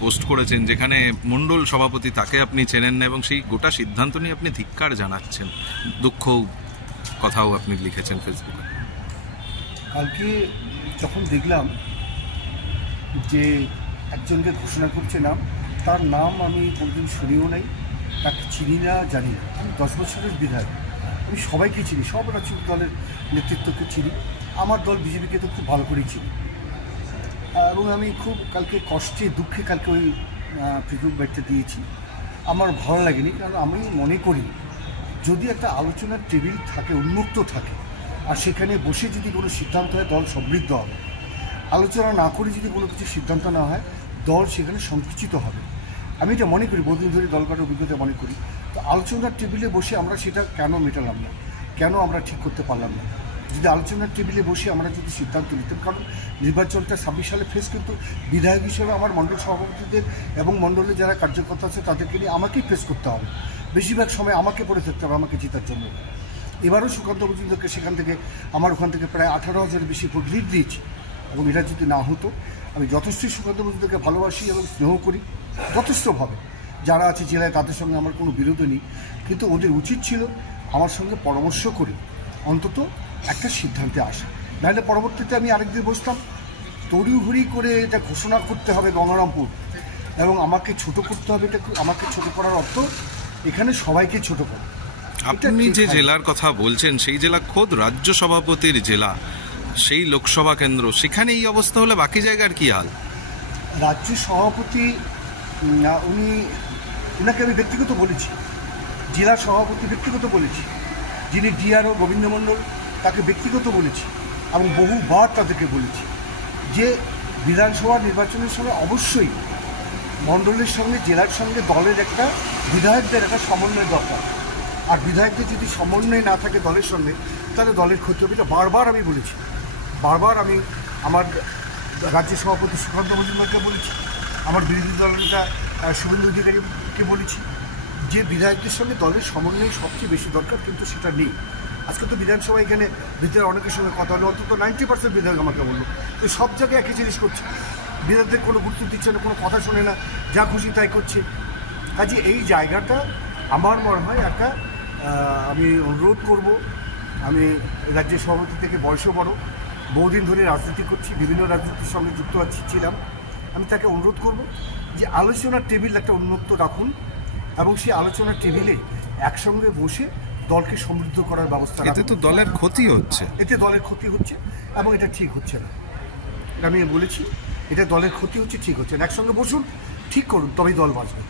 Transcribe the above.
Post করেছেন যেখানে মণ্ডল সভাপতি তাকে আপনি চেনেন না এবং সেই গোটা সিদ্ধান্ত নিয়ে আপনি ধিক্কার জানাচ্ছেন, দুঃখ কথাও আপনি লিখেছেন ফেসবুকে। কালকে যখন দেখলাম যে একজনকে ঘোষণা করছে নাম, তার নাম আমি কোনোদিন শুনিও নাই, তাকে চিনি না, জানি না। আমি 10 বছরের বিধায়ক, আমি সবাইকে চিনি, সব রাজনৈতিক দলের নেতৃত্বকে চিনি, আমার দল বিজেপিকে তো খুব ভালো করেই চিনি। এবং আমি খুব কালকে কষ্টে দুঃখে কালকে ওই ফেসবুক বাইটটা দিয়েছি। আমার ভালো লাগেনি, কারণ আমি মনে করি যদি একটা আলোচনার টেবিল থাকে, উন্মুক্ত থাকে, আর সেখানে বসে যদি কোনো সিদ্ধান্ত হয় দল সমৃদ্ধ হবে। আলোচনা না করে যদি কোনো কিছু সিদ্ধান্ত না হয় দল সেখানে সংকুচিত হবে। আমি এটা মনে করি, বহুদিন ধরে দল কাটার অভিজ্ঞতা মনে করি। তো আলোচনার টেবিলে বসে আমরা সেটা কেন মেটালাম না, কেন আমরা ঠিক করতে পারলাম না? যদি আলোচনার টেবিলে বসে আমরা যদি সিদ্ধান্ত নিতাম, কারণ নির্বাচনটা 26 সালে ফেস কিন্তু বিধায়ক হিসেবে আমার মণ্ডল সভাপতিদের এবং মণ্ডলে যারা কার্যকর্তা আছে তাদেরকে নিয়ে আমাকেই ফেস করতে হবে। বেশিরভাগ সময় আমাকে পড়ে থাকতে হবে আমাকে জেতার জন্য। এবারও সুকান্ত মজুমদারকে সেখান থেকে আমার ওখান থেকে প্রায় 18,000 বেশি ভোট লিড দিয়েছি। এবং এটা যদি না হতো, আমি যথেষ্টই সুকান্ত মজুমদারকে ভালোবাসি এবং স্নেহ করি যথেষ্টভাবে। যারা আছে জেলায় তাদের সঙ্গে আমার কোনো বিরোধ নেই, কিন্তু ওদের উচিত ছিল আমার সঙ্গে পরামর্শ করে অন্তত একটা সিদ্ধান্তে আসা। নাহলে পরবর্তীতে আমি আরেকদিন বসতাম, তড়িঘড়ি করে এটা ঘোষণা করতে হবে গঙ্গারামপুর এবং আমাকে ছোট করতে হবে। এটা আমাকে ছোট করার অর্থ এখানে সবাইকে ছোট করা। আপনি যে জেলার কথা বলছেন সেই জেলা খোদ রাজ্য সভাপতির জেলা, সেই লোকসভা কেন্দ্র, সেখানে এই অবস্থা হলে বাকি জায়গার কি হাল? রাজ্য সভাপতি ওনাকে আমি ব্যক্তিগত বলেছি, জেলা সভাপতি ব্যক্তিগত বলেছি, যিনি ডিআরও গোবিন্দ মণ্ডল তাকে ব্যক্তিগত বলেছি এবং বহুবার তাদেরকে বলেছি যে বিধানসভা নির্বাচনের সময় অবশ্যই মণ্ডলের সঙ্গে জেলার সঙ্গে দলের একটা বিধায়কদের একটা সমন্বয় দরকার। আর বিধায়কদের যদি সমন্বয় না থাকে দলের সঙ্গে, তাহলে দলের ক্ষতি হবে। এটা বারবার আমি বলেছি, বারবার আমি আমার রাজ্য সভাপতি সুকান্ত মজুমদারকে বলেছি, আমার বিরোধী দলনেতা শুভেন্দু অধিকারীকে বলেছি যে বিধায়কদের সঙ্গে দলের সমন্বয় সবচেয়ে বেশি দরকার, কিন্তু সেটা নেই। আজকে তো বিধানসভা এখানে ভিতরে অনেকের সঙ্গে কথা হলো, অন্তত 90% বিধায়ক আমাকে বললো তো সব জায়গায় একই জিনিস করছে, বিধায়কদের কোনো গুরুত্ব দিচ্ছে না, কোনো কথা শোনে না, যা খুশি তাই করছে। কাজে এই জায়গাটা আমার মনে হয় একটা আমি অনুরোধ করব, আমি রাজ্যের সভাপতি থেকে বয়সও বড়, বহুদিন ধরে রাজনীতি করছি, বিভিন্ন রাজনীতির সঙ্গে যুক্ত ছিলাম, আমি তাকে অনুরোধ করব যে আলোচনার টেবিল একটা উন্মুক্ত রাখুন এবং সেই আলোচনার টেবিলে একসঙ্গে বসে দলকে সমৃদ্ধ করার ব্যবস্থা। এতে তো দলের ক্ষতি হচ্ছে, এতে দলের ক্ষতি হচ্ছে এবং এটা ঠিক হচ্ছে না। আমি বলেছি এটা দলের ক্ষতি হচ্ছে, ঠিক হচ্ছে না। একসঙ্গে বসুন, ঠিক করুন, তবেই দল বাঁচবে।